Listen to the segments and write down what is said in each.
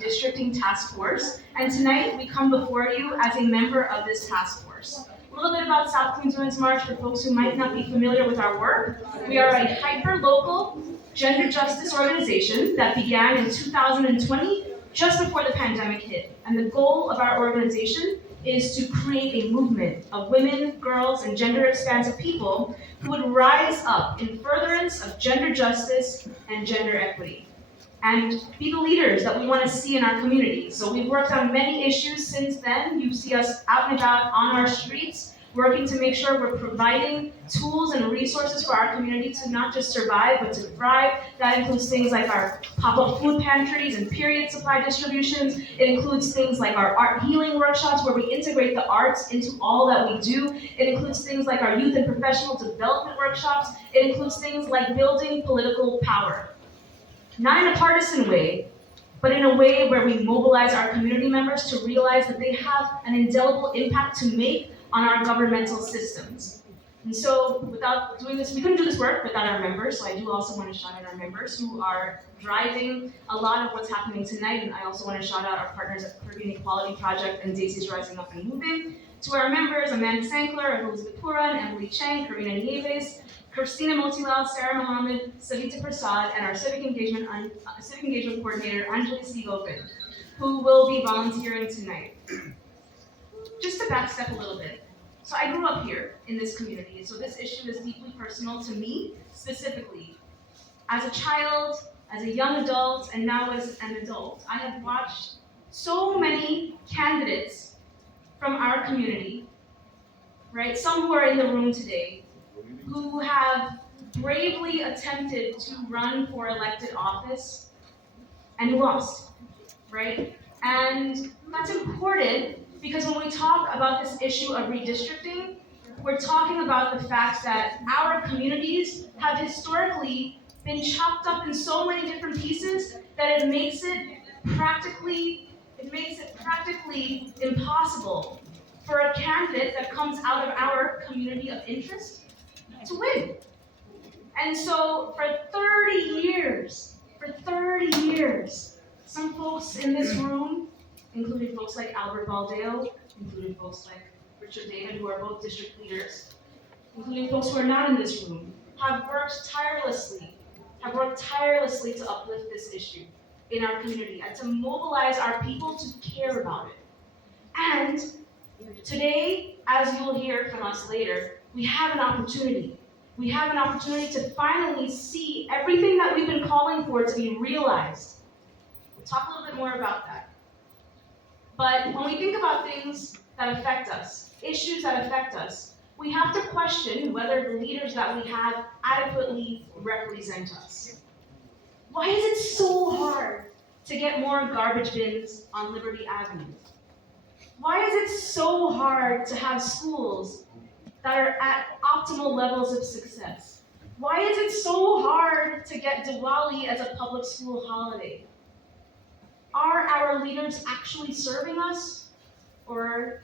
Redistricting Task Force, and tonight we come before you as a member of this task force. A little bit about South Queens Women's March for folks who might not be familiar with our work. We are a hyper-local gender justice organization that began in 2020, just before the pandemic hit. And the goal of our organization is to create a movement of women, girls, and gender-expansive people who would rise up in furtherance of gender justice and gender equity, and be the leaders that we want to see in our community. So we've worked on many issues since then. You see us out and about on our streets, working to make sure we're providing tools and resources for our community to not just survive, but to thrive. That includes things like our pop-up food pantries and period supply distributions. It includes things like our art healing workshops, where we integrate the arts into all that we do. It includes things like our youth and professional development workshops. It includes things like building political power. Not in a partisan way, but in a way where we mobilize our community members to realize that they have an indelible impact to make on our governmental systems. And so without doing this, we couldn't do this work without our members, so I do also want to shout out our members who are driving a lot of what's happening tonight, and I also want to shout out our partners at Caribbean Equality Project and Daisy's Rising Up and Moving. To our members, Amanda Sankler, Elizabeth Puran, Emily Chang, Karina Nieves, Christina Motilal, Sarah Mohammed, Savita Prasad, and our Civic Engagement Coordinator, Anjali Segopen, who will be volunteering tonight. Just to backstep a little bit. So I grew up here in this community, so this issue is deeply personal to me, specifically. As a child, as a young adult, and now as an adult, I have watched so many candidates from our community, right? Some who are in the room today, who have bravely attempted to run for elected office and lost, right? And that's important because when we talk about this issue of redistricting, we're talking about the fact that our communities have historically been chopped up in so many different pieces that it makes it practically impossible for a candidate that comes out of our community of interest to win. And so for 30 years, some folks in this room, including folks like Albert Baldeo, including folks like Richard David, who are both district leaders, including folks who are not in this room, have worked tirelessly to uplift this issue in our community and to mobilize our people to care about it. And today, as you'll hear from us later, we have an opportunity. We have an opportunity to finally see everything that we've been calling for to be realized. We'll talk a little bit more about that. But when we think about things that affect us, issues that affect us, we have to question whether the leaders that we have adequately represent us. Why is it so hard to get more garbage bins on Liberty Avenue? Why is it so hard to have schools that are at optimal levels of success? Why is it so hard to get Diwali as a public school holiday? Are our leaders actually serving us? Or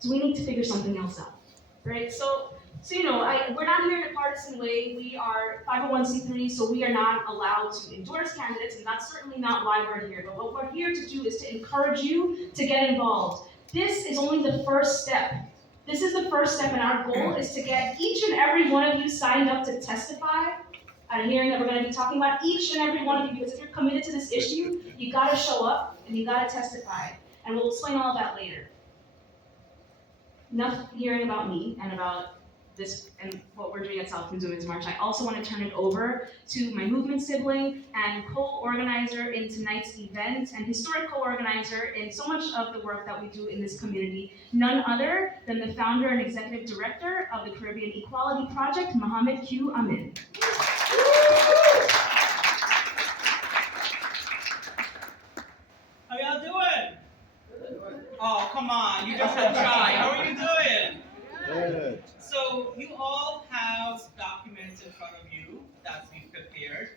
do we need to figure something else out? Right? So we're not here in a partisan way. We are 501c3, so we are not allowed to endorse candidates, and that's certainly not why we're here. But what we're here to do is to encourage you to get involved. This is only the first step. This is the first step, and our goal is to get each and every one of you signed up to testify at a hearing that we're going to be talking about. Each and every one of you, because if you're committed to this issue, you got to show up and you got to testify. And we'll explain all of that later. Enough hearing about me and about this and what we're doing at South Queens Women's March. I also want to turn it over to my movement sibling and co-organizer in tonight's event and historic co-organizer in so much of the work that we do in this community, none other than the founder and executive director of the Caribbean Equality Project, Mohammed Q. Amin. How y'all doing? Oh, come on, you just said try. How are you doing? Good. So you all have documents in front of you that we've prepared.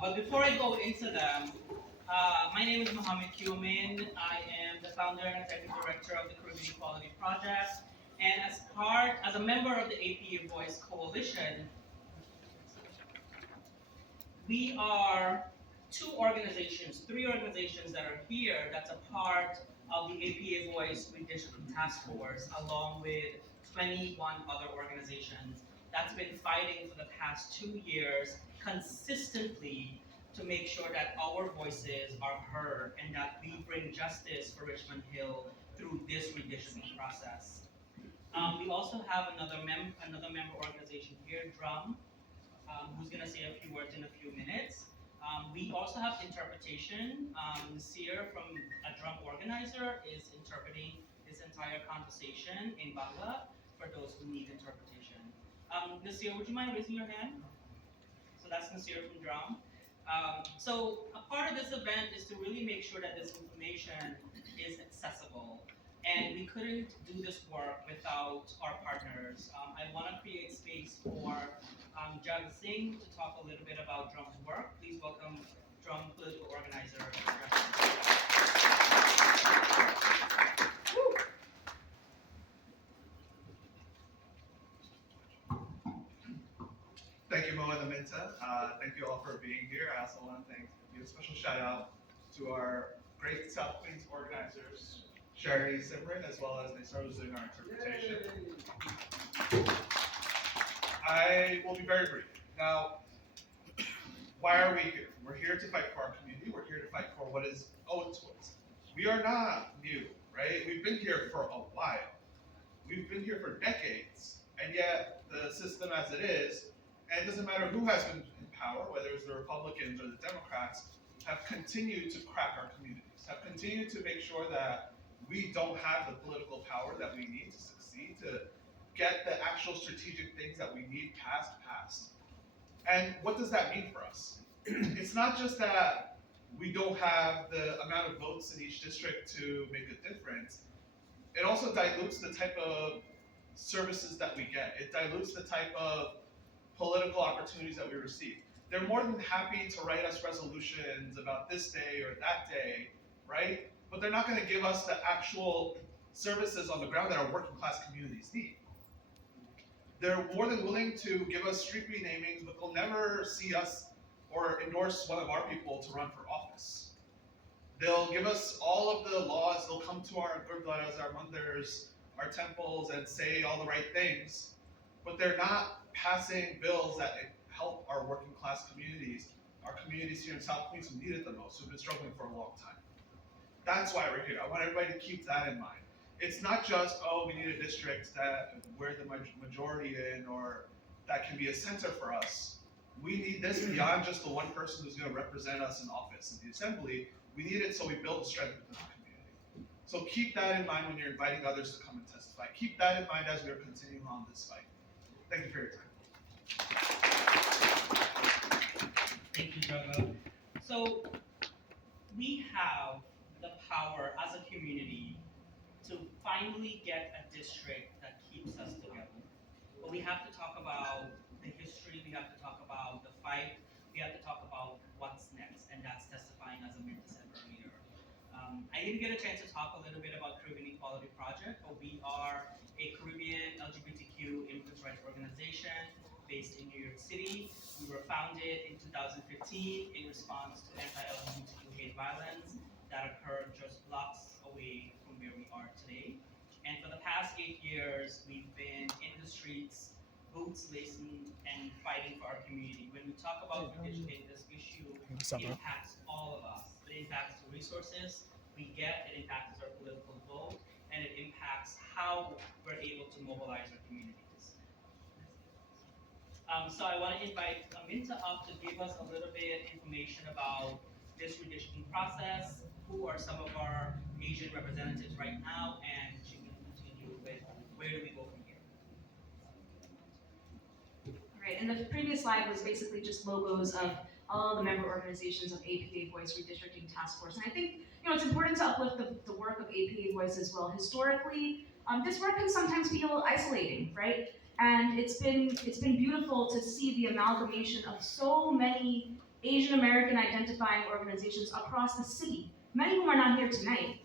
But before I go into them, my name is Mohammed Q. Amin. I am the founder and executive director of the Caribbean Equality Project. And as a member of the APA Voice Coalition, we are three organizations voices that are here, that's a part of the APA Voice Redistricting Task Force, along with 21 other organizations that's been fighting for the past 2 years consistently to make sure that our voices are heard and that we bring justice for Richmond Hill through this redistricting process. We also have another member organization here, Drum, who's going to say a few words in a few minutes. We also have interpretation. Nasir from a drum organizer is interpreting this entire conversation in Bangla for those who need interpretation. Nasir, would you mind raising your hand? So that's Nasir from Drum. So a part of this event is to really make sure that this information is accessible. And we couldn't do this work without our partners. I want to create space for Jag Singh to talk a little bit about Drum's work. Please welcome Drum political organizer. Thank you, Mo and Aminta. Thank you all for being here. I also want to give a special shout out to our great South Queens organizers, Sherry Simran, as well as Nisar, who's doing our interpretation. I will be very brief. Now, why are we here? We're here to fight for our community. We're here to fight for what is owed to us. We are not new, right? We've been here for a while. We've been here for decades, and yet the system as it is, and it doesn't matter who has been in power, whether it's the Republicans or the Democrats, have continued to crack our communities, have continued to make sure that we don't have the political power that we need to succeed, to get the actual strategic things that we need passed. And what does that mean for us? It's not just that we don't have the amount of votes in each district to make a difference. It also dilutes the type of services that we get. It dilutes the type of political opportunities that we receive. They're more than happy to write us resolutions about this day or that day, right? But they're not going to give us the actual services on the ground that our working class communities need. They're more than willing to give us street renamings, but they'll never see us or endorse one of our people to run for office. They'll give us all of the laws, they'll come to our gurdwaras, our mandirs, our temples, and say all the right things, but they're not passing bills that help our working class communities, our communities here in South Queens who need it the most, who've been struggling for a long time. That's why we're here. I want everybody to keep that in mind. It's not just, oh, we need a district that we're the majority in or that can be a center for us. We need this beyond just the one person who's going to represent us in office in the assembly. We need it so we build the strength within the community. So keep that in mind when you're inviting others to come and testify. Keep that in mind as we are continuing on this fight. Thank you for your time. Thank you, Jaga. So we have the power as a community to finally get a district that keeps us together. But we have to talk about the history, we have to talk about the fight, we have to talk about what's next, and that's testifying, as Amir said earlier. I didn't get a chance to talk a little bit about Caribbean Equality Project, but we are a Caribbean LGBTQ immigrant rights organization based in New York City. We were founded in 2015 in response to anti-LGBTQ hate violence that occurred just blocks away from where we are today. And for the past 8 years, we've been in the streets, boots lacing, and fighting for our community. When we talk about redistricting, this issue impacts all of us. It impacts the resources we get, it impacts our political vote, and it impacts how we're able to mobilize our communities. So I want to invite Aminta up to give us a little bit of information about this redistricting process, who are some of our Asian representatives right now, and she can continue with where do we go from here. All right, and the previous slide was basically just logos of all the member organizations of APA Voice Redistricting Task Force. And I think it's important to uplift the work of APA Voice as well. Historically, this work can sometimes feel isolating, right? And it's been beautiful to see the amalgamation of so many Asian American identifying organizations across the city, many of whom are not here tonight.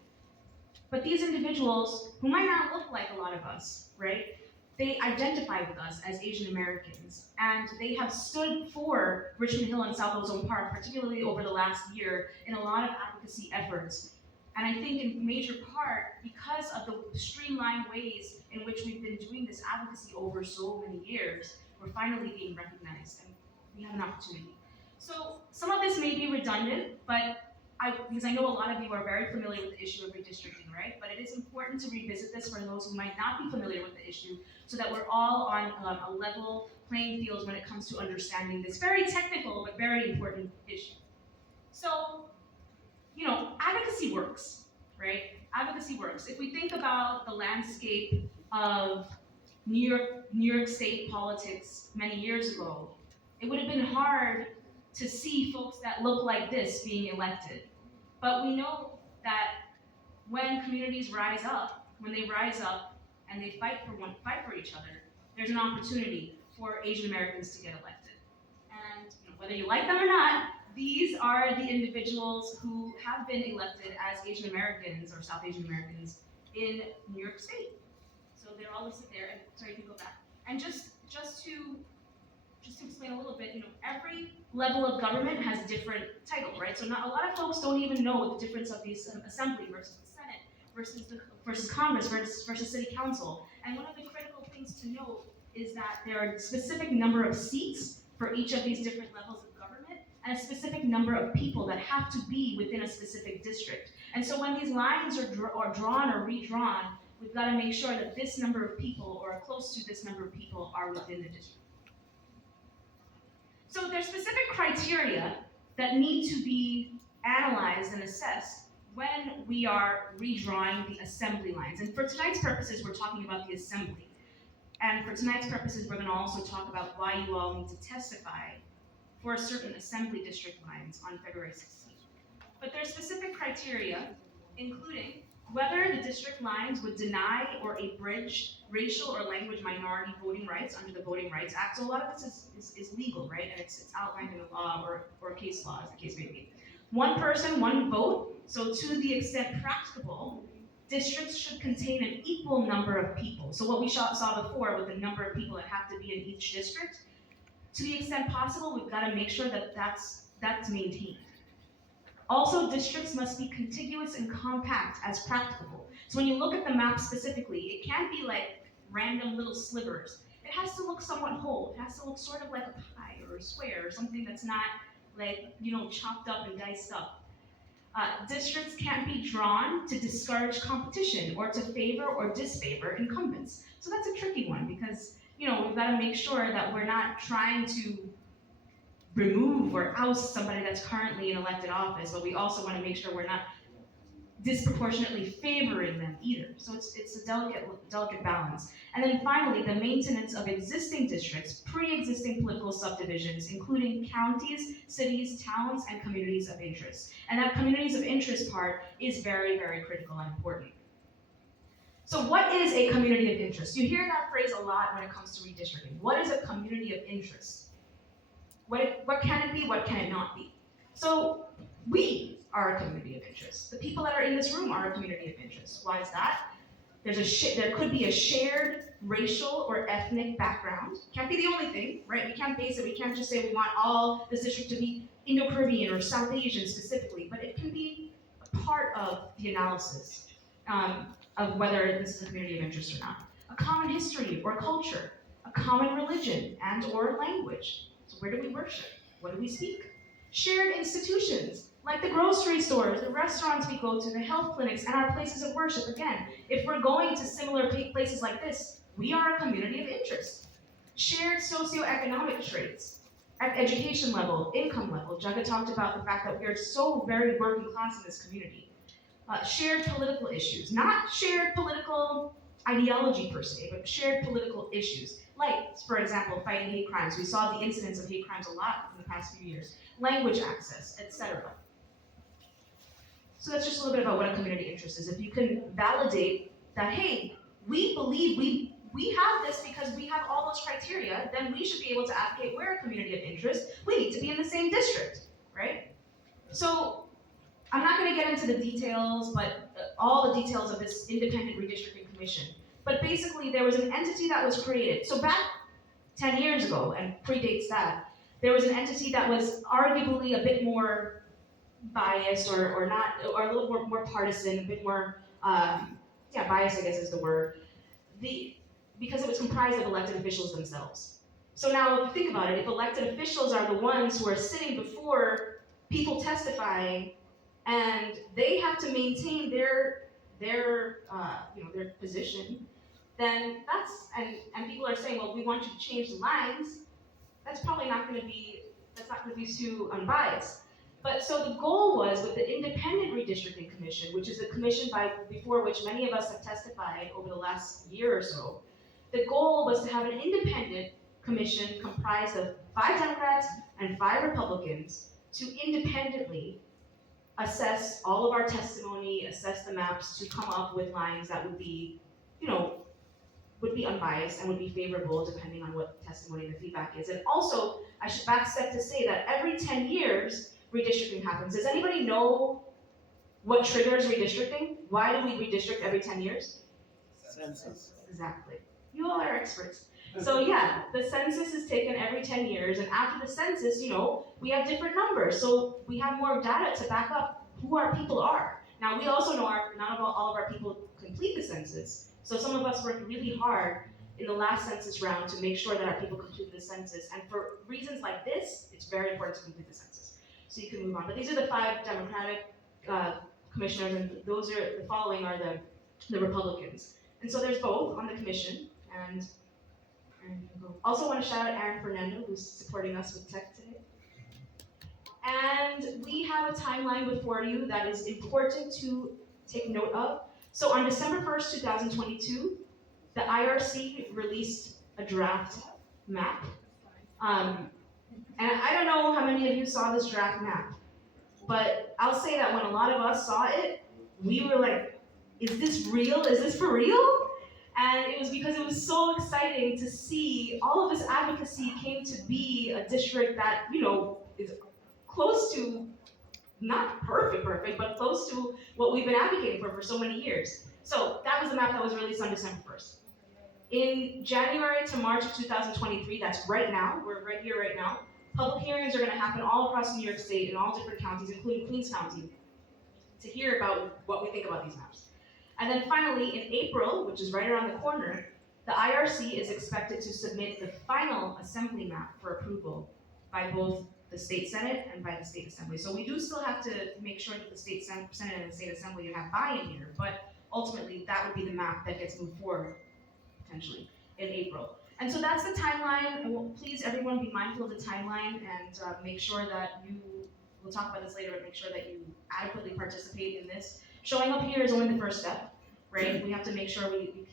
But these individuals, who might not look like a lot of us, right? they identify with us as Asian Americans, and they have stood for Richmond Hill and South Ozone Park, particularly over the last year, in a lot of advocacy efforts. And I think in major part because of the streamlined ways in which we've been doing this advocacy over so many years, we're finally being recognized and we have an opportunity. So some of this may be redundant, but because I know a lot of you are very familiar with the issue of redistricting, right? But it is important to revisit this for those who might not be familiar with the issue so that we're all on a level playing field when it comes to understanding this very technical but very important issue. So, advocacy works, right? Advocacy works. If we think about the landscape of New York State politics many years ago, it would have been hard to see folks that look like this being elected. But we know that when communities rise up, when they rise up and they fight for each other, there's an opportunity for Asian Americans to get elected. And whether you like them or not, these are the individuals who have been elected as Asian Americans or South Asian Americans in New York State. So they're all listed there. And sorry, you can go back. And just to explain a little bit, every level of government has a different title, right? So not a lot of folks don't even know the difference of these assembly versus the Senate versus Congress versus City Council. And one of the critical things to note is that there are a specific number of seats for each of these different levels of government and a specific number of people that have to be within a specific district. And so when these lines are drawn or redrawn, we've got to make sure that this number of people or close to this number of people are within the district. So there's specific criteria that need to be analyzed and assessed when we are redrawing the assembly lines. And for tonight's purposes, we're talking about the assembly. And for tonight's purposes, we're going to also talk about why you all need to testify for certain assembly district lines on February 16th. But there's specific criteria, including whether the district lines would deny or abridge racial or language minority voting rights under the Voting Rights Act. So a lot of this is legal, right? And it's outlined in the law or case law, as the case may be. One person, one vote. So to the extent practicable, districts should contain an equal number of people. So what we saw before with the number of people that have to be in each district, to the extent possible, we've got to make sure that that's maintained. Also, districts must be contiguous and compact as practicable. So when you look at the map specifically, it can't be like random little slivers. It has to look somewhat whole. It has to look sort of like a pie or a square or something that's not like, chopped up and diced up. Districts can't be drawn to discourage competition or to favor or disfavor incumbents. So that's a tricky one because, we've got to make sure that we're not trying to remove or oust somebody that's currently in elected office, but we also want to make sure we're not disproportionately favoring them either. So it's a delicate balance. And then finally, the maintenance of existing districts, pre-existing political subdivisions, including counties, cities, towns, and communities of interest. And that communities of interest part is very, very critical and important. So what is a community of interest? You hear that phrase a lot when it comes to redistricting. What is a community of interest? What can it be? What can it not be? So we are a community of interest. The people that are in this room are a community of interest. Why is that? There could be a shared racial or ethnic background. Can't be the only thing, right? We can't base it. We can't just say we want all this district to be Indo-Caribbean or South Asian specifically, but it can be a part of the analysis of whether this is a community of interest or not. A common history or culture, a common religion and or language. So where do we worship? What do we speak? Shared institutions, like the grocery stores, the restaurants we go to, the health clinics, and our places of worship. Again, if we're going to similar places like this, we are a community of interest. Shared socioeconomic traits at education level, income level. Jugga talked about the fact that we are so very working class in this community. Shared political issues, not shared political ideology per se, but shared political issues. Like, for example, fighting hate crimes. We saw the incidence of hate crimes a lot in the past few years. Language access, etc. So that's just a little bit about what a community interest is. If you can validate that, hey, we believe we have this because we have all those criteria, then we should be able to advocate we're a community of interest. We need to be in the same district, right? So I'm not going to get into the details, but all the details of this independent redistricting commission. But basically, there was an entity that was created. So back 10 years ago, and predates that, there was an entity that was arguably a bit more biased or not, or a little more partisan, a bit more, biased, I guess is the word, because it was comprised of elected officials themselves. So now, if you think about it, if elected officials are the ones who are sitting before people testifying, and they have to maintain their position, then and people are saying, well, we want you to change the lines. That's not going to be too unbiased. But so the goal was with the Independent Redistricting Commission, which is a commission before which many of us have testified over the last year or so. The goal was to have an independent commission comprised of 5 Democrats and 5 Republicans to independently assess all of our testimony, assess the maps, to come up with lines that would be, would be unbiased and would be favorable depending on what testimony and the feedback is. And also, I should backstep to say that every 10 years, redistricting happens. Does anybody know what triggers redistricting? Why do we redistrict every 10 years? Census. Exactly. You all are experts. So yeah, the census is taken every 10 years, and after the census, we have different numbers. So we have more data to back up who our people are. Now, we also know not all of our people complete the census. So some of us worked really hard in the last census round to make sure that our people complete the census. And for reasons like this, it's very important to complete the census. So you can move on. But these are the 5 Democratic commissioners, and the following are the Republicans. And so there's both on the commission. And also want to shout out Aaron Fernando, who's supporting us with tech today. And we have a timeline before you that is important to take note of. So on December 1st, 2022, the IRC released a draft map. And I don't know how many of you saw this draft map, but I'll say that when a lot of us saw it, we were like, is this real? Is this for real? And it was because it was so exciting to see all of this advocacy came to be a district that, is close to, not perfect, but close to what we've been advocating for so many years. So that was the map that was released on December 1st. In January to March of 2023, that's right now, we're right here right now, public hearings are going to happen all across New York State in all different counties, including Queens County, to hear about what we think about these maps. And then finally, in April, which is right around the corner, the IRC is expected to submit the final assembly map for approval by both the state senate and by the state assembly. So we do still have to make sure that the state senate and the state assembly have buy-in here, but ultimately that would be the map that gets moved forward, potentially, in April. And so that's the timeline. And please, everyone, be mindful of the timeline and make sure that we'll talk about this later, but make sure that you adequately participate in this. Showing up here is only the first step, right? We have to make sure we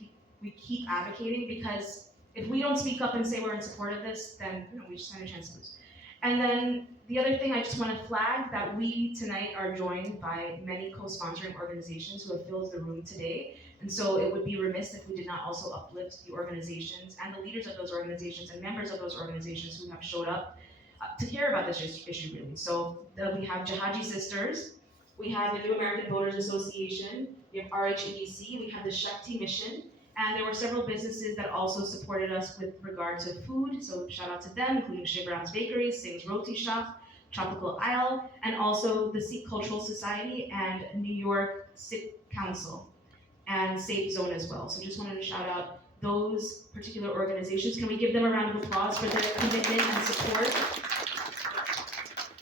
keep advocating, because if we don't speak up and say we're in support of this, then we just stand a chance to lose. And then the other thing I just want to flag, that we tonight are joined by many co-sponsoring organizations who have filled the room today. And so it would be remiss if we did not also uplift the organizations and the leaders of those organizations and members of those organizations who have showed up to care about this issue, really. So we have Jahaji Sisters, we have the New American Voters Association, we have RHEDC, we have the Shakti Mission, and there were several businesses that also supported us with regard to food, so shout out to them, including Shivram's Bakery, Singh's Roti Shop, Tropical Isle, and also the Sikh Cultural Society and New York Sikh Council, and Safe Zone as well. So just wanted to shout out those particular organizations. Can we give them a round of applause for their commitment and support?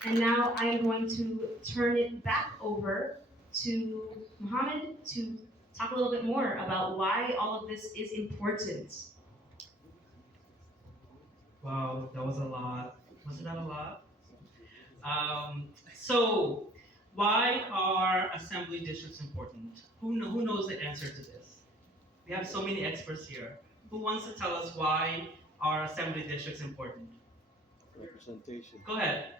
And now I am going to turn it back over to Mohammed to talk a little bit more about why all of this is important. Wow, that was a lot. Wasn't that a lot? So, why are assembly districts important? Who knows the answer to this? We have so many experts here. Who wants to tell us why are assembly districts important? Representation. Go ahead.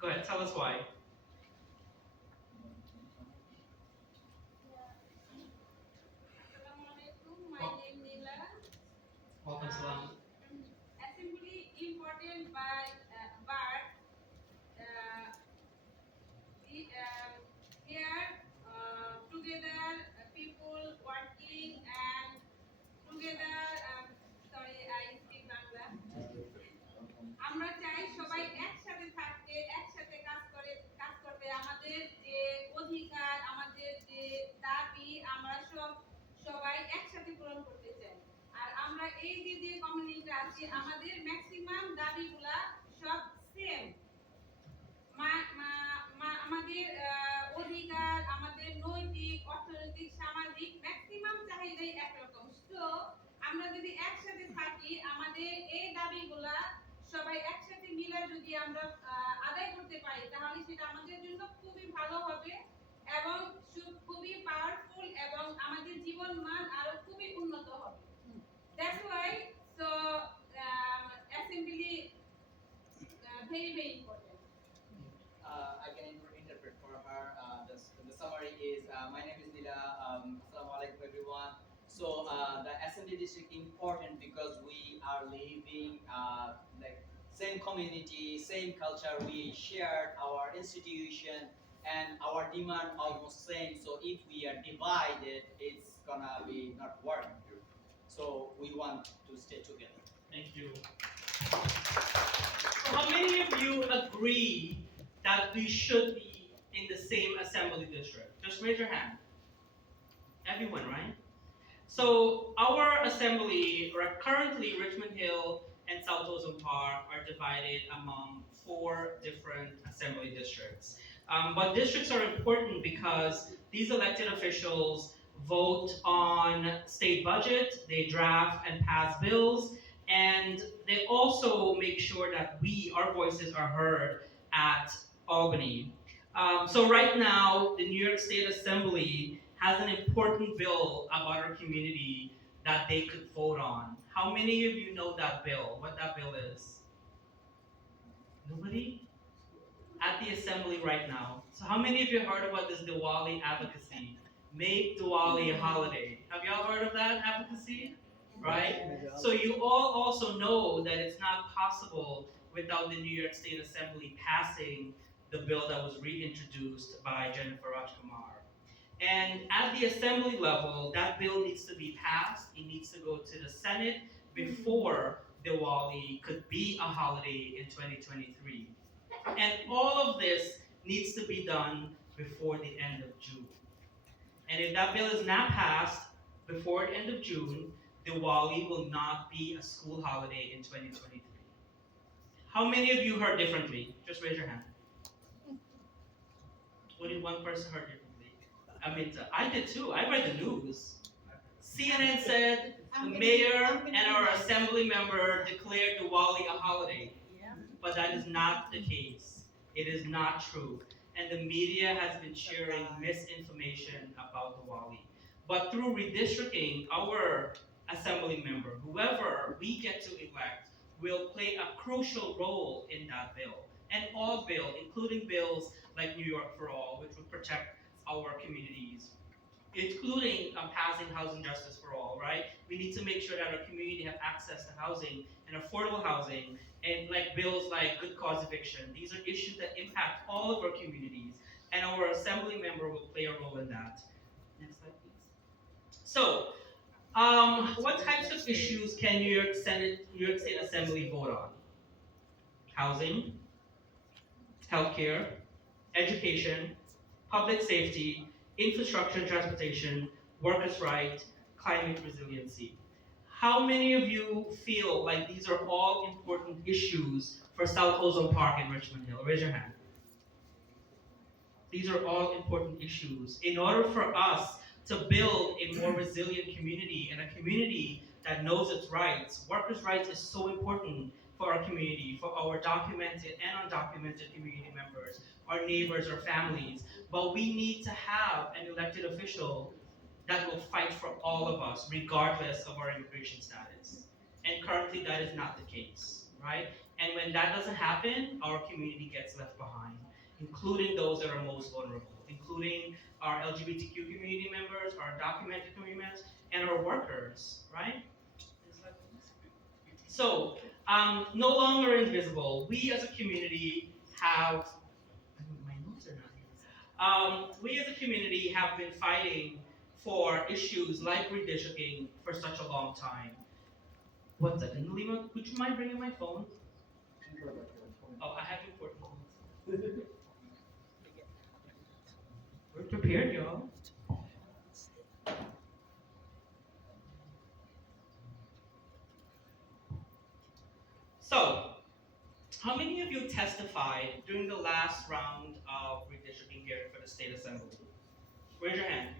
Go ahead, tell us why. Assalamualaikum, my name is Nila. Welcome, Salam. Assembly important but the আমরা চাই সবাই একসাথে থাকতে, একসাথে কাজ করতে আমাদের যে অধিকার, আমাদের যে দাবি আমরা সবাই একসাথে পূরণ করতে চাই। আর আমরা এই যে কমিউনিটি আছে আমাদের ম্যাক্সিমাম দাবিগুলা সব সেম। আমাদের অধিকার, আমাদের নৈতিক, অর্থনৈতিক, সামাজিক ম্যাক্সিমাম চাহিদাই একরকম। তো আমরা যদি একসাথে থাকি, আমাদের এই দাবিগুলা সবাই একসাথে মিলে যদি আমরা আদায় করতে পারি, তাহলে সেটা আমাদের জন্য খুবই ভালো হবে এবং খুবই পাওয়ারফুল এবং আমাদের জীবন মান আরো খুবই উন্নত হবে। That's why assembly very important. I can interpret for her. The summary is my name is Nila. Assalamu alaikum everyone. So the assembly district important because we are living like same community, same culture. We share our institution and our demand almost same. So if we are divided, it's gonna be not work. So we want to stay together. Thank you. So how many of you agree that we should be in the same assembly district? Just raise your hand. Everyone, right? So our assembly, currently Richmond Hill and South Ozone Park are divided among 4 different assembly districts. But districts are important because these elected officials vote on state budget, they draft and pass bills, and they also make sure that our voices are heard at Albany. So right now, the New York State Assembly has an important bill about our community that they could vote on. How many of you know that bill? What that bill is? Nobody? At the assembly right now. So how many of you heard about this Diwali advocacy? Make Diwali a holiday. Have y'all heard of that advocacy? Right? So you all also know that it's not possible without the New York State Assembly passing the bill that was reintroduced by Jennifer Rajkumar. And at the assembly level, that bill needs to be passed. It needs to go to the Senate before Diwali could be a holiday in 2023. And all of this needs to be done before the end of June. And if that bill is not passed before the end of June, Diwali will not be a school holiday in 2023. How many of you heard differently? Just raise your hand. Only one person heard differently. I did too. I read the news. CNN said the mayor and our assembly member declared Diwali a holiday. But that is not the case. It is not true. And the media has been sharing misinformation about Diwali. But through redistricting, our assembly member, whoever we get to elect, will play a crucial role in that bill. And all bills, including bills like New York for All, which would protect our communities, including passing housing justice for all, right? We need to make sure that our community have access to housing and affordable housing, and like bills like good cause eviction. These are issues that impact all of our communities, and our assembly member will play a role in that. Next slide, please. So, what types of issues can New York State Assembly vote on? Housing, healthcare, education, public safety, infrastructure and transportation, workers' rights, climate resiliency. How many of you feel like these are all important issues for South Ozone Park and Richmond Hill? Raise your hand. These are all important issues. In order for us to build a more resilient community and a community that knows its rights, workers' rights is so important for our community, for our documented and undocumented community members, our neighbors, our families. But we need to have an elected official that will fight for all of us, regardless of our immigration status. And currently that is not the case, right? And when that doesn't happen, our community gets left behind, including those that are most vulnerable, including our LGBTQ community members, our documented community members, and our workers, right? So, no longer invisible. We as a community have, my notes are not here. We as a community have been fighting for issues like redistricting for such a long time. 1 second, Lima, would you mind bringing my phone? We're prepared, y'all. So, how many of you testified during the last round of redistricting hearing for the state assembly? Raise your hand.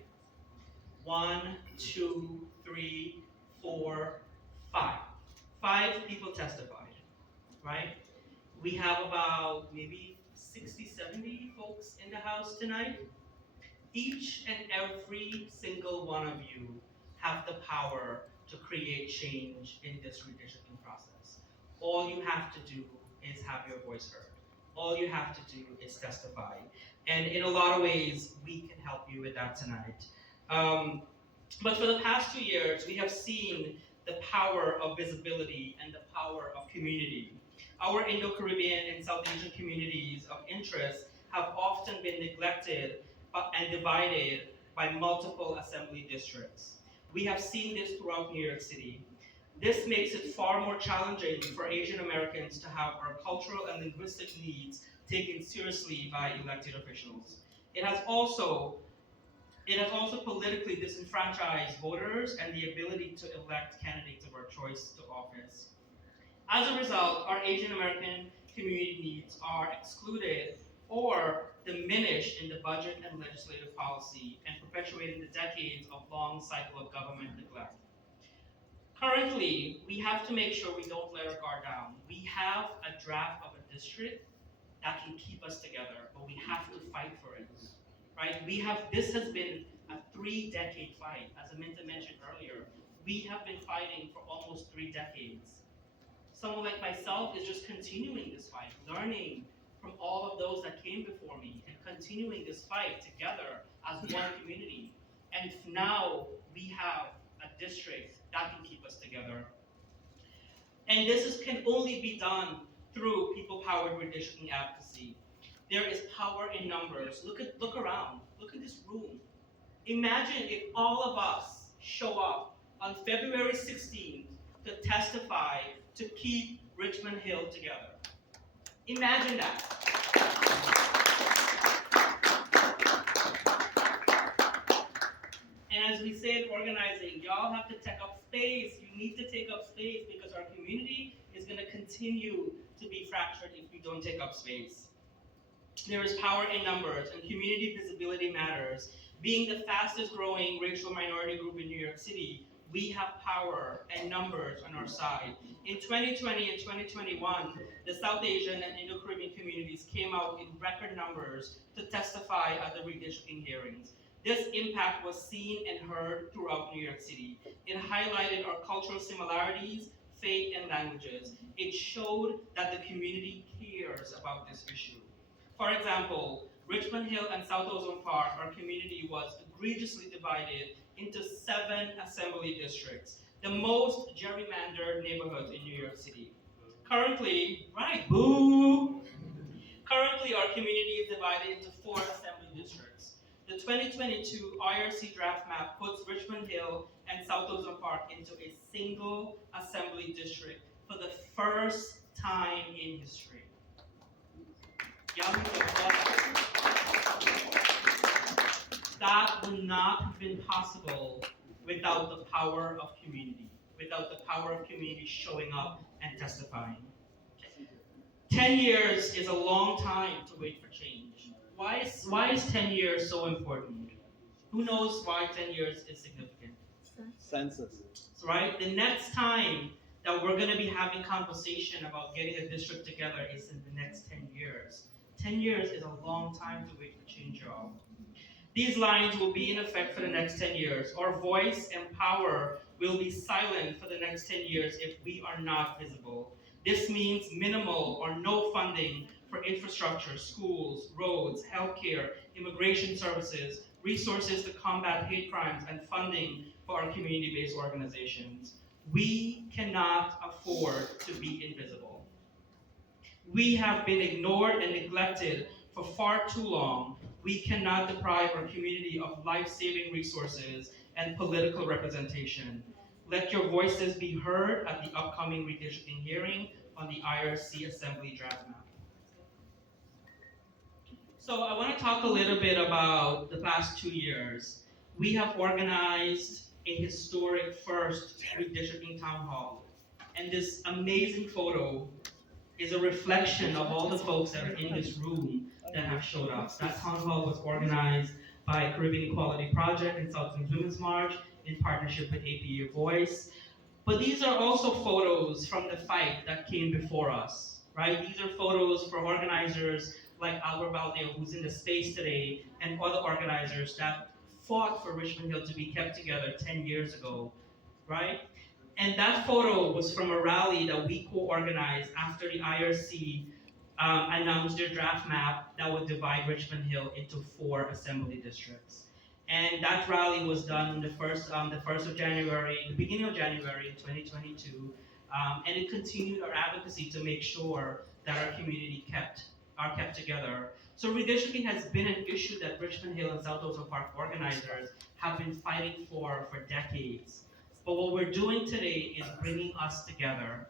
1, 2, 3, 4, 5. 5 people testified, right? We have about maybe 60, 70 folks in the house tonight. Each and every single one of you have the power to create change in this redistricting process. All you have to do is have your voice heard. All you have to do is testify. And in a lot of ways, we can help you with that tonight. But for the past 2 years, we have seen the power of visibility and the power of community. Our Indo-Caribbean and South Asian communities of interest have often been neglected and divided by multiple assembly districts. We have seen this throughout New York City. This makes it far more challenging for Asian Americans to have our cultural and linguistic needs taken seriously by elected officials. It has also politically disenfranchised voters and the ability to elect candidates of our choice to office. As a result, our Asian American community needs are excluded or diminished in the budget and legislative policy and perpetuating the decades of long cycle of government neglect. Currently, we have to make sure we don't let our guard down. We have a draft of a district that can keep us together, but we have to fight for it. Right? This has been a 3-decade fight, as Aminta mentioned earlier. We have been fighting for almost 3 decades. Someone like myself is just continuing this fight, learning from all of those that came before me, and continuing this fight together as one community. And now we have a district that can keep us together. And can only be done through people-powered redistricting advocacy. There is power in numbers. Look around. Look at this room. Imagine if all of us show up on February 16th to testify to keep Richmond Hill together. Imagine that. And as we say in organizing, y'all have to take up space. You need to take up space because our community is going to continue to be fractured if we don't take up space. There is power in numbers, and community visibility matters. Being the fastest growing racial minority group in New York City, we have power and numbers on our side. In 2020 and 2021, the South Asian and Indo-Caribbean communities came out in record numbers to testify at the redistricting hearings. This impact was seen and heard throughout New York City. It highlighted our cultural similarities, faith, and languages. It showed that the community cares about this issue. For example, Richmond Hill and South Ozone Park, our community was egregiously divided into 7 assembly districts, the most gerrymandered neighborhoods in New York City. Currently, boo! Currently, our community is divided into 4 assembly districts. The 2022 IRC draft map puts Richmond Hill and South Ozone Park into a single assembly district for the first time in history. That would not have been possible without the power of community, without the power of community showing up and testifying. 10 years is a long time to wait for change. Why is 10 years so important? Who knows why 10 years is significant? Census. Right? The next time that we're going to be having conversation about getting a district together is in the next 10 years. 10 years is a long time to wait for change, y'all. These lines will be in effect for the next 10 years. Our voice and power will be silent for the next 10 years if we are not visible. This means minimal or no funding for infrastructure, schools, roads, healthcare, immigration services, resources to combat hate crimes, and funding for our community-based organizations. We cannot afford to be invisible. We have been ignored and neglected for far too long. We cannot deprive our community of life-saving resources and political representation. Let your voices be heard at the upcoming redistricting hearing on the IRC Assembly draft map. So I want to talk a little bit about the past 2 years. We have organized a historic first redistricting town hall. And this amazing photo is a reflection of all the folks that are in this room that have showed up. That town hall was organized by Caribbean Equality Project and South Kings Women's March in partnership with APA Voice. But these are also photos from the fight that came before us, right? These are photos for organizers like Albert Valdeo, who's in the space today, and other organizers that fought for Richmond Hill to be kept together 10 years ago, right? And that photo was from a rally that we co-organized after the IRC announced their draft map that would divide Richmond Hill into 4 assembly districts. And that rally was done the first of January, the beginning of January 2022, and it continued our advocacy to make sure that our community are kept together. So redistricting has been an issue that Richmond Hill and South Ozone Park organizers have been fighting for decades. But what we're doing today is bringing us together.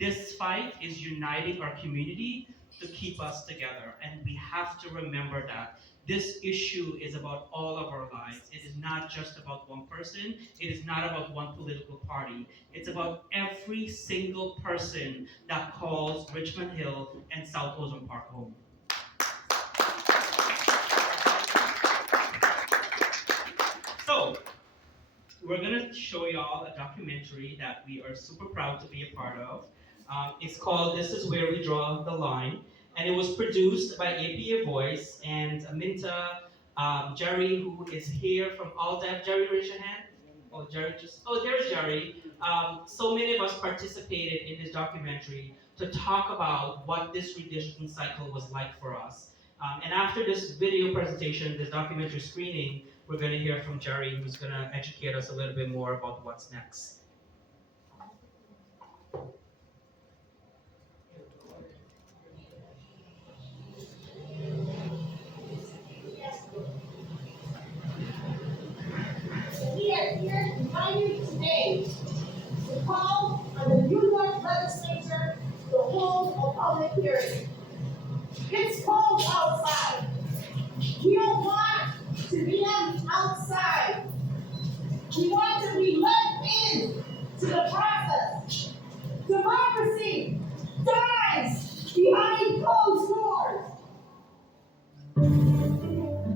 This fight is uniting our community to keep us together, and we have to remember that. This issue is about all of our lives. It is not just about one person. It is not about one political party. It's about every single person that calls Richmond Hill and South Ozone Park home. So, we're gonna show y'all a documentary that we are super proud to be a part of. It's called This Is Where We Draw the Line, and it was produced by APA Voice and Minta, Jerry, who is here from Aldab. Jerry, raise your hand. There's Jerry. So many of us participated in this documentary to talk about what this redistricting cycle was like for us. And after this video presentation, this documentary screening, we're going to hear from Jerry, who's going to educate us a little bit more about what's next. We are here united today to call on the New York legislature to hold a public hearing. It's cold outside. We don't want to be on the outside. We want to be let in to the process. Democracy dies behind closed doors.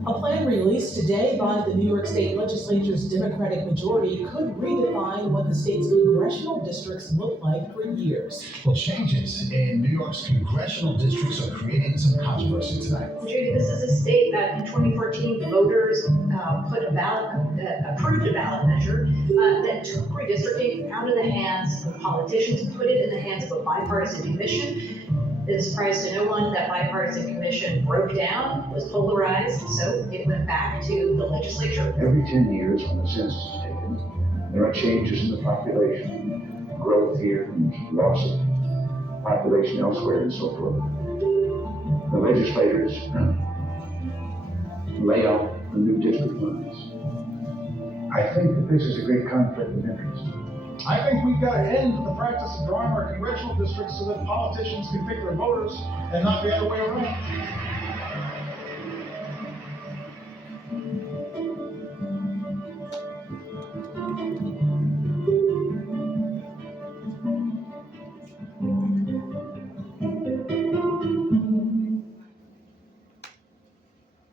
A plan released today by the New York State Legislature's Democratic majority could redefine what the state's congressional districts look like for years. Well, changes in New York's congressional districts are creating some controversy tonight. Judy, this is a state that in 2014 voters approved a ballot measure that took redistricting out of the hands of politicians, put it in the hands of a bipartisan commission. It is a surprise to no one that bipartisan commission broke down, was polarized, so it went back to the legislature. Every 10 years when the census is taken, there are changes in the population, growth here and loss of population elsewhere and so forth. The legislators lay out the new district lines. I think that this is a great conflict of interest. I think we've got to end the practice of drawing our congressional districts so that politicians can pick their voters and not the other way around.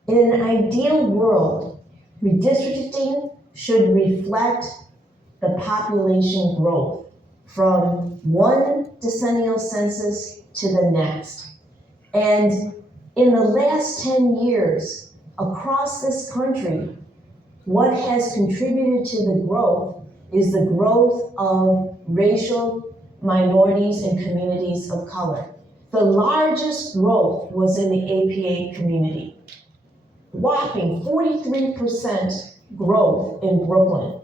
In an ideal world, redistricting should reflect the population growth from one decennial census to the next. And in the last 10 years, across this country, what has contributed to the growth is the growth of racial minorities and communities of color. The largest growth was in the APA community. Whopping 43% growth in Brooklyn.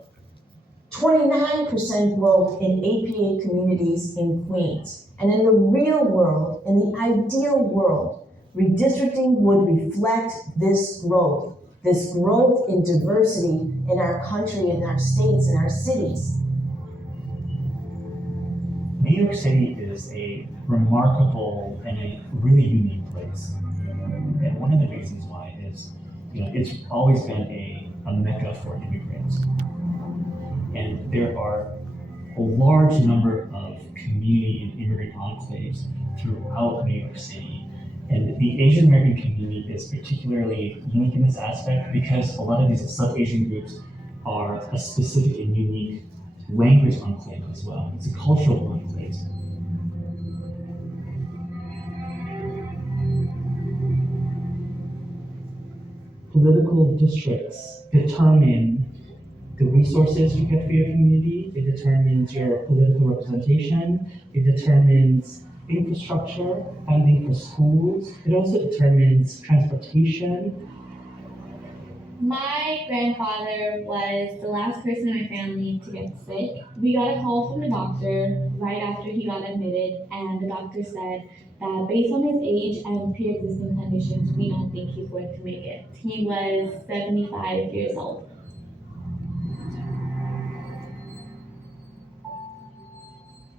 29% growth in APA communities in Queens. And in the real world, in the ideal world, redistricting would reflect this growth in diversity in our country, in our states, in our cities. New York City is a remarkable and a really unique place. And one of the reasons why is, it's always been a mecca for immigrants. And there are a large number of community and immigrant enclaves throughout New York City. And the Asian American community is particularly unique in this aspect because a lot of these sub-Asian groups are a specific and unique language enclave as well. It's a cultural enclave. Political districts determine the resources you get for your community. It determines your political representation. It determines infrastructure, funding for schools. It also determines transportation. My grandfather was the last person in my family to get sick. We got a call from the doctor right after he got admitted, and the doctor said that based on his age and pre-existing conditions, we don't think he's going to make it. He was 75 years old.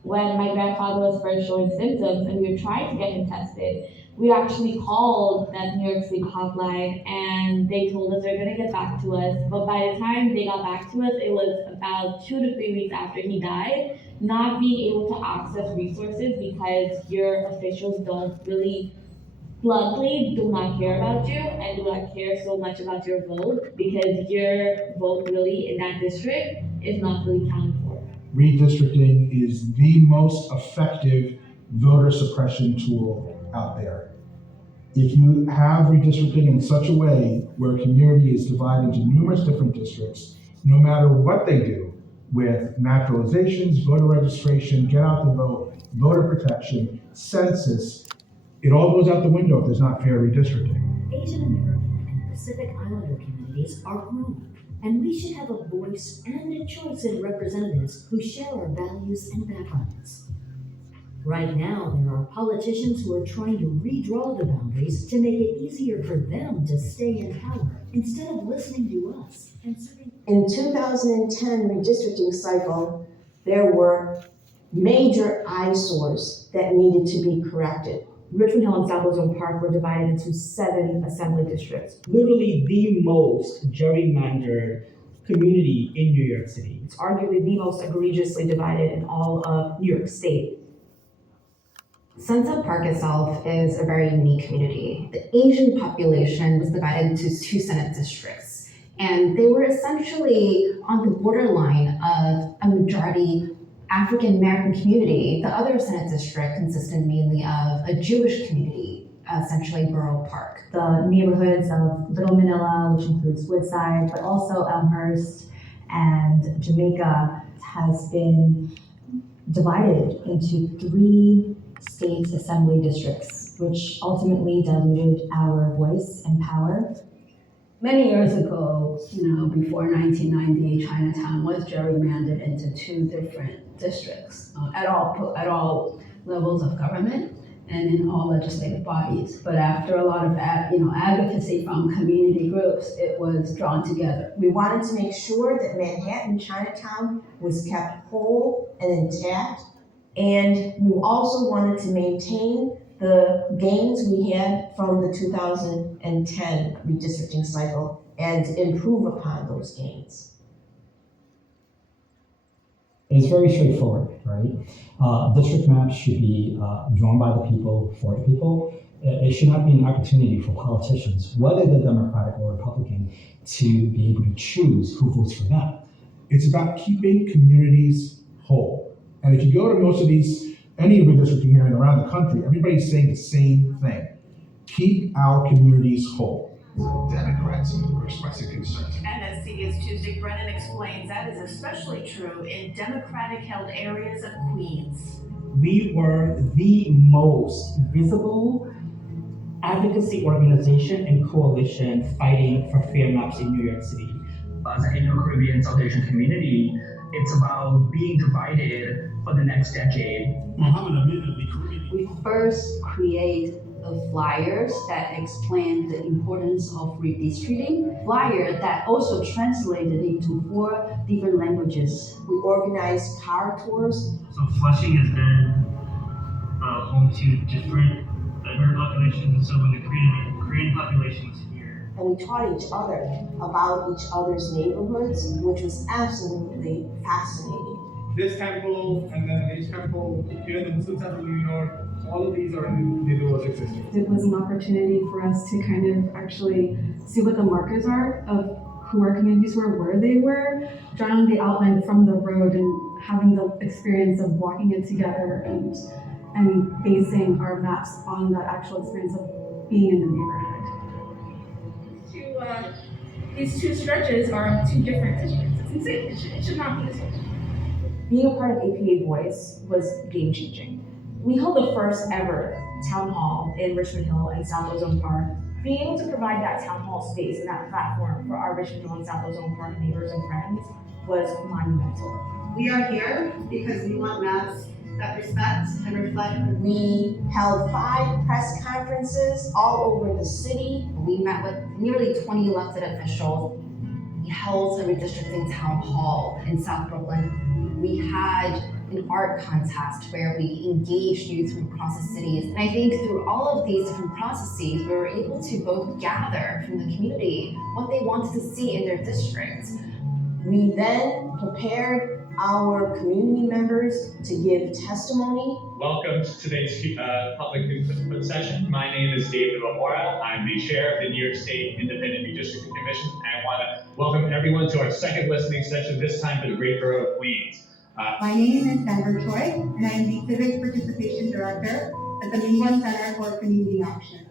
When my grandfather was first showing symptoms and we were trying to get him tested, we actually called that New York City hotline and they told us they're gonna get back to us. But by the time they got back to us, it was about 2 to 3 weeks after he died, not being able to access resources because your officials don't really, bluntly, do not care about you and do not care so much about your vote because your vote really in that district is not really counted for. Redistricting is the most effective voter suppression tool out there. If you have redistricting in such a way where a community is divided into numerous different districts, no matter what they do with naturalizations, voter registration, get out the vote, voter protection, census, it all goes out the window if there's not fair redistricting. Asian American and Pacific Islander communities are growing, and we should have a voice and a choice in representatives who share our values and backgrounds. Right now, there are politicians who are trying to redraw the boundaries to make it easier for them to stay in power instead of listening to us and serving. In 2010 redistricting cycle, there were major eyesores that needed to be corrected. Richmond Hill and South Ozone Park were divided into 7 assembly districts. Literally the most gerrymandered community in New York City. It's arguably the most egregiously divided in all of New York State. Sunset Park itself is a very unique community. The Asian population was divided into 2 Senate districts, and they were essentially on the borderline of a majority African American community. The other Senate district consisted mainly of a Jewish community, essentially Borough Park. The neighborhoods of Little Manila, which includes Woodside, but also Elmhurst and Jamaica, has been divided into 3 state assembly districts, which ultimately diluted our voice and power. Many years ago, before 1990, Chinatown was gerrymandered into 2 different districts at all levels of government and in all legislative bodies. But after a lot of advocacy from community groups, it was drawn together. We wanted to make sure that Manhattan Chinatown was kept whole and intact, and we also wanted to maintain the gains we had from the 2010 redistricting cycle and improve upon those gains. It's very straightforward, right? District maps should be drawn by the people for the people. It should not be an opportunity for politicians, whether they're Democratic or Republican, to be able to choose who votes for them. It's about keeping communities whole. And if you go to most of any redistricting hearing around the country, everybody's saying the same thing. Keep our communities whole. Democrats expressing concerns. NSC's Tuesday Brennan explains that is especially true in Democratic-held areas of Queens. We were the most visible advocacy organization and coalition fighting for fair maps in New York City. As an Indo-Caribbean South Asian community, it's about being divided for the next decade. We first create flyers that explain the importance of redistricting, flyer that also translated into 4 different languages. We organized car tours. So Flushing has been home to different diverse populations, and so when they created Korean population was here. And we taught each other about each other's neighborhoods, which was absolutely fascinating. This temple and then this temple, here the Muslim temple in New York, all of these are in the was existing. It was an opportunity for us to kind of actually see what the markers are of who our communities were, where they were, drawing the outline from the road and having the experience of walking it together and basing our maps on that actual experience of being in the neighborhood. These two stretches are two different districts. It's insane. It should not be this way. Being a part of APA Voice was game-changing. We held the first ever town hall in Richmond Hill and South Ozone Park. Being able to provide that town hall space and that platform for our Richmond Hill and South Ozone Park neighbors and friends was monumental. We are here because we want maps that respect and reflect. We held 5 press conferences all over the city. We met with nearly 20 elected officials. We held a redistricting town hall in South Brooklyn. We had an art contest where we engaged youth from across the cities. And I think through all of these different processes, we were able to both gather from the community what they wanted to see in their district. We then prepared our community members to give testimony. Welcome to today's public input session. My name is David Amora. I'm the chair of the New York State Independent Redistricting Commission. And I want to welcome everyone to our second listening session, this time for the great borough of Queens. My name is Denver Choi, and I am the Civic Participation Director at the Minwan Center for Community Action.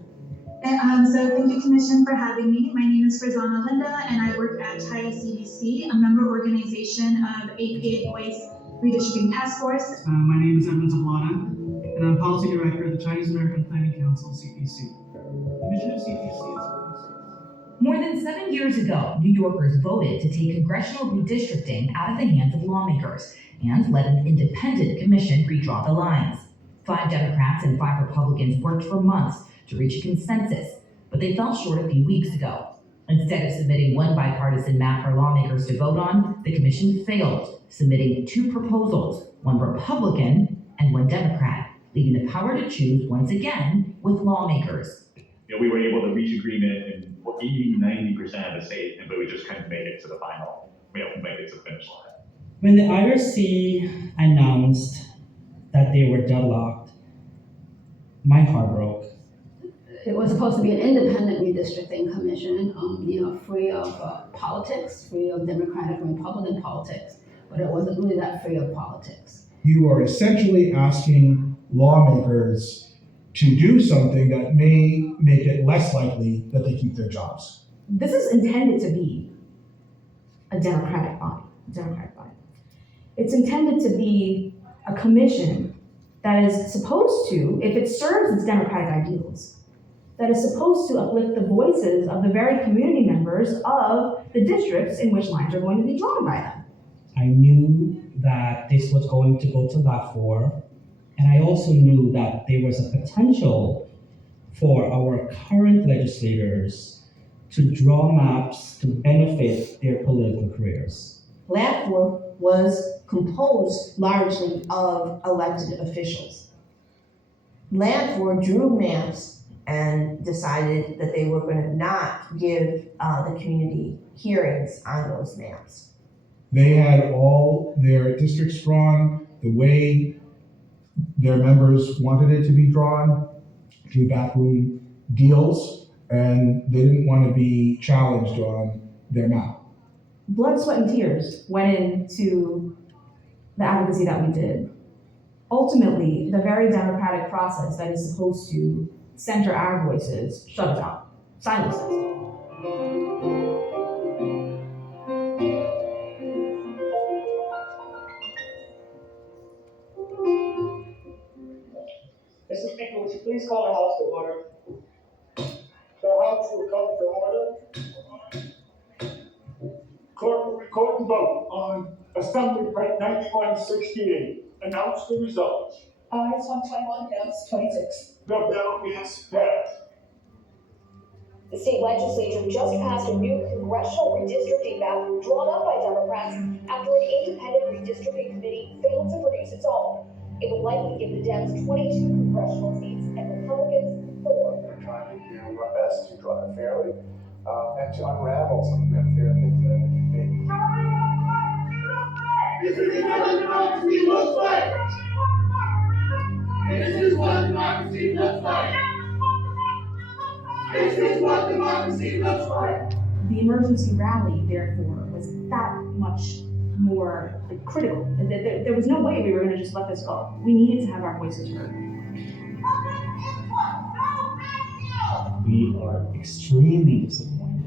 So thank you, Commission, for having me. My name is Farzana Linda, and I work at TIA CDC, a member organization of APA Voice Redistricting Task Force. My name is Edmund Zablana, and I'm Policy Director at the Chinese American Planning Council, CPC. The mission of CPC is more than 7 years ago, New Yorkers voted to take congressional redistricting out of the hands of lawmakers and let an independent commission redraw the lines. 5 Democrats and 5 Republicans worked for months to reach a consensus, but they fell short a few weeks ago. Instead of submitting one bipartisan map for lawmakers to vote on, the commission failed, submitting 2 proposals, one Republican and one Democrat, leaving the power to choose once again with lawmakers. We were able to reach agreement in 80-90% of the state, but we just couldn't make it to the final, make it to the finish line. When the IRC announced that they were deadlocked, my heart broke. It was supposed to be an independent redistricting commission, free of politics, free of Democratic and Republican politics, but it wasn't really that free of politics. You are essentially asking lawmakers to do something that may make it less likely that they keep their jobs. This is intended to be a democratic body. It's intended to be a commission that is supposed to, if it serves its democratic ideals, that is supposed to uplift the voices of the very community members of the districts in which lines are going to be drawn by them. I knew that this was going to go to LAFOR, and I also knew that there was a potential for our current legislators to draw maps to benefit their political careers. LAFOR was composed largely of elected officials. LAFOR drew maps and decided that they were going to not give the community hearings on those maps. They had all their districts drawn the way their members wanted it to be drawn through backroom deals, and they didn't want to be challenged on their map. Blood, sweat, and tears went into the advocacy that we did. Ultimately, the very democratic process that is supposed to center our voices shut us out, silence us. Mr. Speaker, would you please call the House to order? The House will come to order. Clerk will record the vote on Assembly Print 9168. Announce the results. Ayes 121, yes 26. The bill is passed. The state legislature just passed a new congressional redistricting map drawn up by Democrats after an independent redistricting committee failed to produce its own. It would likely give the Dems 22 congressional seats and Republicans 4. We're trying to do our best to fairly, and to unravel some of the unfair things that may be. This is what democracy looks like. This is what democracy looks like. This is what democracy looks like. The emergency rally, therefore, was that much more critical. There was no way we were going to just let this go. We needed to have our voices heard. We are extremely disappointed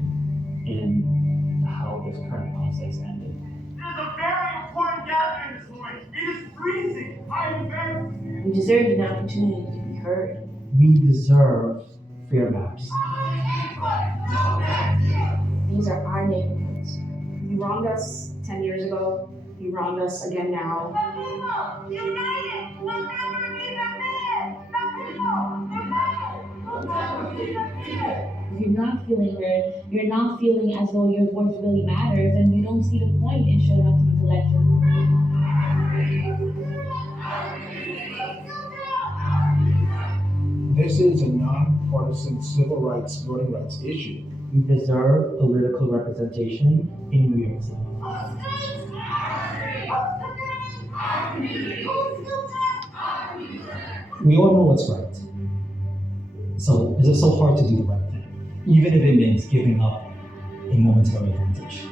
in how this current process ended. It is a very important gathering this morning. It is freezing. I am very. We deserved an opportunity to be heard. We deserve fair maps. These are our neighborhoods. You wronged us 10 years ago. You wronged us again now. United, we'll never be defeated. If you're not feeling heard, you're not feeling as though your voice really matters, and you don't see the point in showing up to this election. This is a nonpartisan civil rights, voting rights issue. We deserve political representation in New York City. We all know what's right. So is it so hard to do the right thing, even if it means giving up a momentary advantage?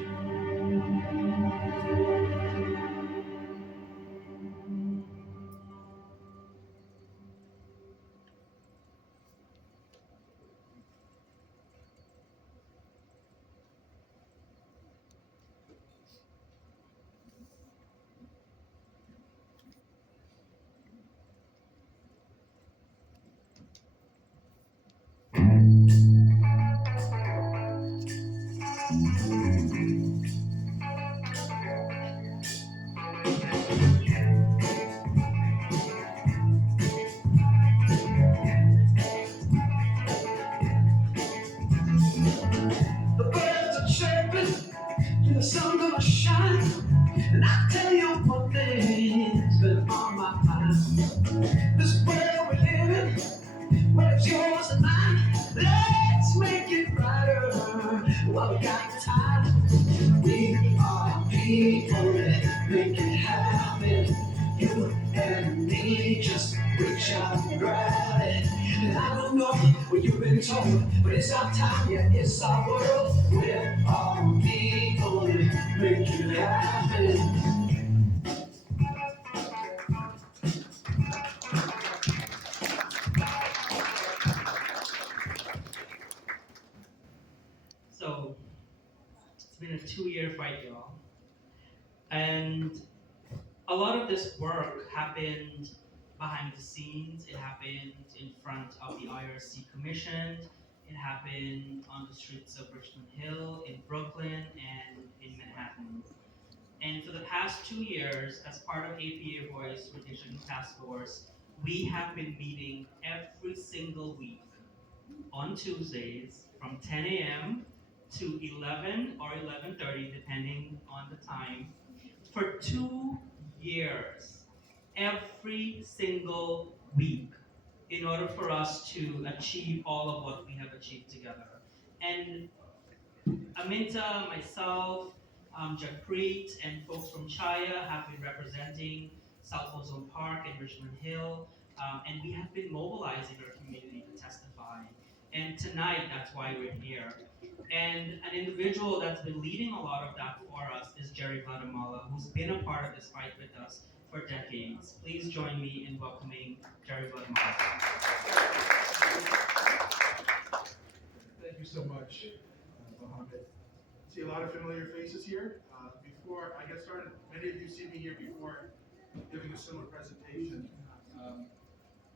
The sun gonna shine, and I tell you one thing's been on my mind. This world we live in, well it's yours and mine. Let's make it brighter while we got time. We are people that make it happen. You and me just reach out and grab it. And I don't know what you've been told, but it's our time, yeah, it's our world. We're all people that make it happen. So, it's been a 2-year fight, y'all. And a lot of this work happened behind the scenes. It happened in front of the IRC Commission. It happened on the streets of Richmond Hill, in Brooklyn, and in Manhattan. And for the past 2 years, as part of APA Voice Redistricting Task Force, we have been meeting every single week on Tuesdays from 10 a.m. to 11 or 11:30, depending on the time, for 2 years, every single week, in order for us to achieve all of what we have achieved together. And Aminta, myself, Japreet, and folks from Chaya have been representing South Ozone Park and Richmond Hill, and we have been mobilizing our community to testify. And tonight, that's why we're here. And an individual that's been leading a lot of that for us is Jerry Guatemala, who's been a part of this fight with us for decades. Please join me in welcoming Jerry Guatemala. Thank you so much, Mohammed. See a lot of familiar faces here. Before I get started, many of you see me here before giving a similar presentation.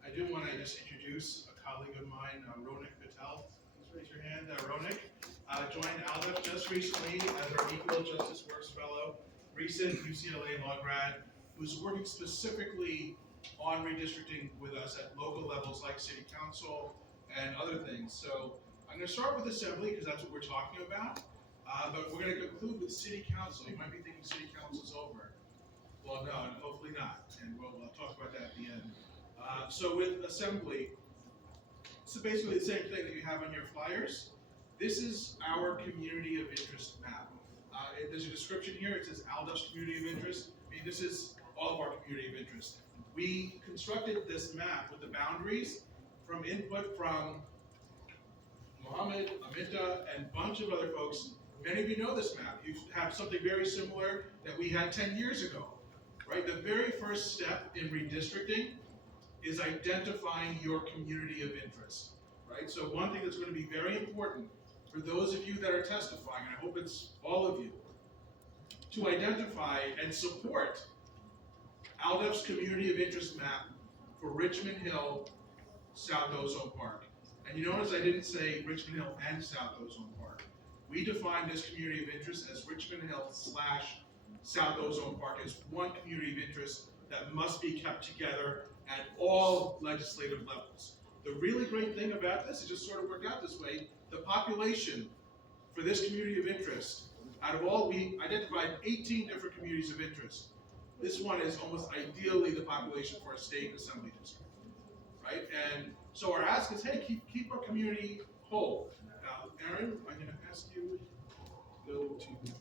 I do want to just introduce a colleague of mine, Ronik Patel. Please raise your hand. Ronik joined ALDEF just recently as our Equal Justice Works Fellow, recent UCLA law grad, who's working specifically on redistricting with us at local levels like City Council and other things. So I'm going to start with Assembly because that's what we're talking about, but we're going to conclude with City Council. You might be thinking City Council's over. Well, no, and hopefully not, and we'll talk about that at the end. So with Assembly, it's basically the same thing that you have on your flyers. This is our community of interest map. There's a description here. It says Aldous community of interest. I mean, this is all of our community of interest. We constructed this map with the boundaries from input from Mohammed, Amita, and a bunch of other folks. Many of you know this map. You have something very similar that we had 10 years ago, right? The very first step in redistricting is identifying your community of interest, right? So one thing that's going to be very important for those of you that are testifying, and I hope it's all of you, to identify and support Aldef's community of interest map for Richmond Hill, South Ozone Park. And you notice I didn't say Richmond Hill and South Ozone Park. We define this community of interest as Richmond Hill / South Ozone Park as one community of interest that must be kept together at all legislative levels. The really great thing about this, it just sort of worked out this way, the population for this community of interest, out of all, we identified 18 different communities of interest. This one is almost ideally the population for a state assembly district, right? And so our ask is, hey, keep our community whole. Now, Aaron, I'm going to ask you to go to.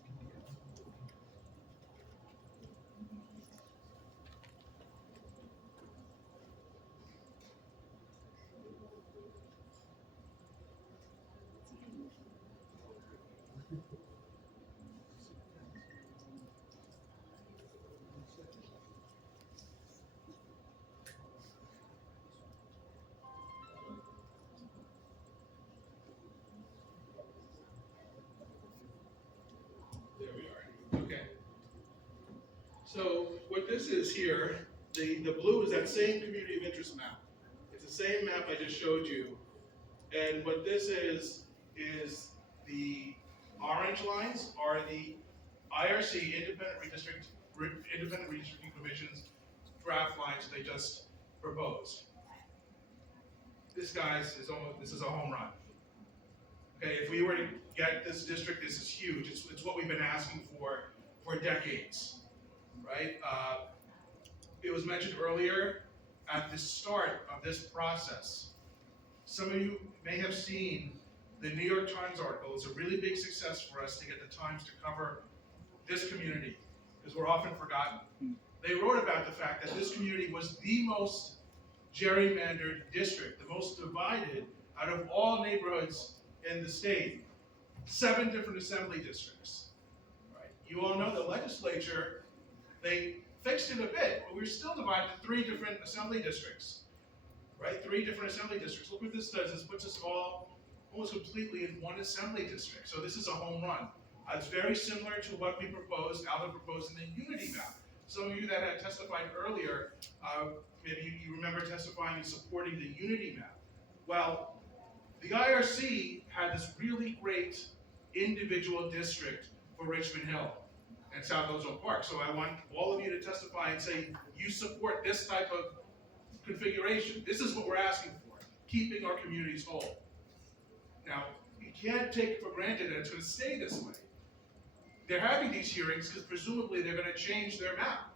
There we are. Okay. So what this is here, the blue is that same community of interest map. It's the same map I just showed you. And what this is the orange lines are the IRC Independent Redistricting Commission's draft lines that they just proposed. This, guys, this is a home run. Okay, if we were to get this district, this is huge. It's what we've been asking for decades, right? It was mentioned earlier at the start of this process. Some of you may have seen the New York Times article. It's a really big success for us to get the Times to cover this community, because we're often forgotten. They wrote about the fact that this community was the most gerrymandered district, the most divided out of all neighborhoods in the state. 7 different assembly districts, right? You all know the legislature, they fixed it a bit, but we're still divided into 3 different assembly districts, right? 3 different assembly districts. Look what this does. This puts us all almost completely in one assembly district. So this is a home run. It's very similar to what we proposed, Alvin proposed in the unity map. Some of you that had testified earlier, maybe you remember testifying and supporting the unity map. Well, the IRC had this really great individual district for Richmond Hill and South Ozone Park. So I want all of you to testify and say you support this type of configuration. This is what we're asking for, keeping our communities whole. Now, you can't take it for granted that it's going to stay this way. They're having these hearings because presumably they're going to change their map.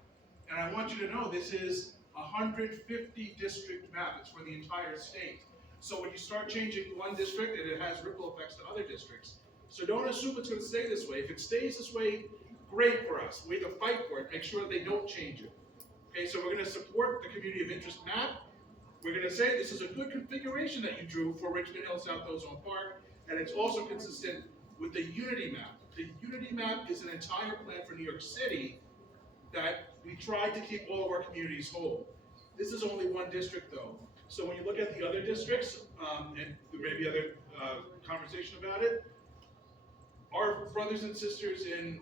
And I want you to know this is a 150 district map. It's for the entire state. So when you start changing one district, and it has ripple effects to other districts. So don't assume it's going to stay this way. If it stays this way, great for us. We have to fight for it, make sure that they don't change it. Okay, so we're going to support the community of interest map. We're going to say this is a good configuration that you drew for Richmond Hill, South Ozone Park, and it's also consistent with the unity map. The unity map is an entire plan for New York City that we tried to keep all of our communities whole. This is only one district though. So when you look at the other districts, and there may be other conversation about it, our brothers and sisters in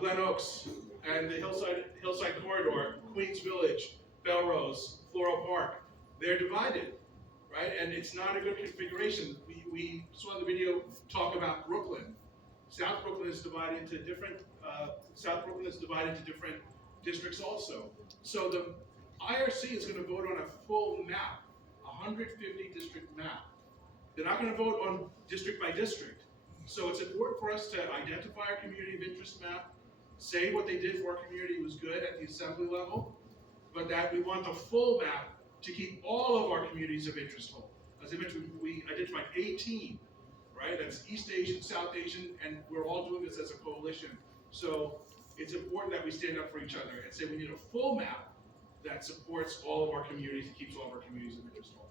Glen Oaks and the Hillside Corridor, Queens Village, Belrose, Floral Park, they're divided, right? And it's not a good configuration. We saw the video talk about Brooklyn. South Brooklyn is divided into different, districts also. So the IRC is going to vote on a full map, 150 district map. They're not going to vote on district by district. So it's important for us to identify our community of interest map, say what they did for our community was good at the assembly level, but that we want the full map to keep all of our communities of interest whole. As I mentioned, we identified 18, right? That's East Asian, South Asian, and we're all doing this as a coalition. So it's important that we stand up for each other and say we need a full map that supports all of our communities and keeps all of our communities of interest whole.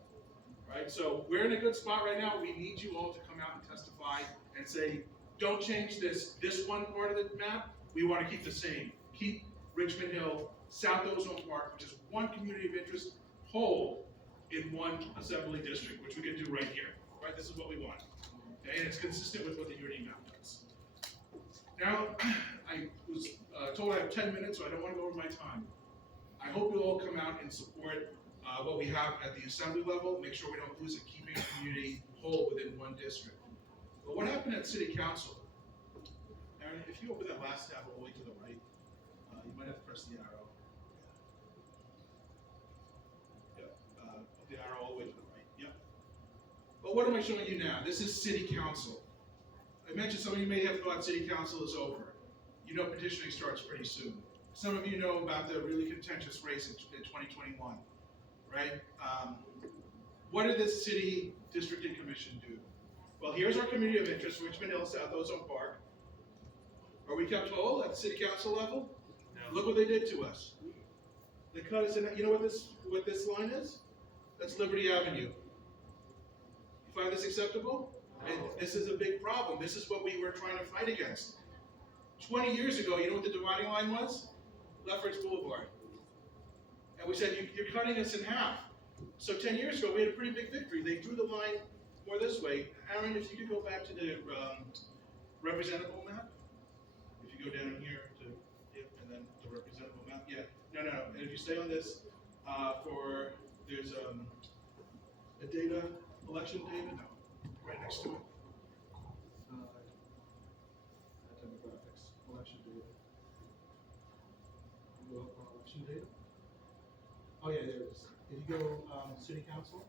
Right? So we're in a good spot right now. We need you all to come out and testify and say, don't change this one part of the map. We want to keep the same. Keep Richmond Hill, South Ozone Park, which is one community of interest, whole in one assembly district, which we can do right here. Right? This is what we want. Okay? And it's consistent with what the unity map does. Now, I was told I have 10 minutes, so I don't want to go over my time. I hope you'll all come out and support what we have at the assembly level, make sure we don't lose it, keeping the community whole within one district. But what happened at city council? Aaron, if you open that last tab all the way to the right, you might have to press the arrow. Yep, the arrow all the way to the right, yep. But what am I showing you now? This is city council. I mentioned some of you may have thought city council is over. You know petitioning starts pretty soon. Some of you know about the really contentious race in 2021, right? What did the city districting commission do? Well, here's our community of interest, Richmond Hill, South Ozone Park. Are we kept whole at the city council level? No. Look what they did to us. They cut us in. You know what this line is? That's Liberty Avenue. You find this acceptable? And this is a big problem. This is what we were trying to fight against. 20 years ago, you know what the dividing line was? Lefferts Boulevard. And we said, you're cutting us in half. So 10 years ago, we had a pretty big victory. They drew the line more this way. Aaron, if you could go back to the representable map. If you go down here to, and then the representable map. Yeah, no. And if you stay on this, there's a data, election data, no, right next to it. Demographics, election data. Go up on election data. Oh yeah, there it is. If you go city council.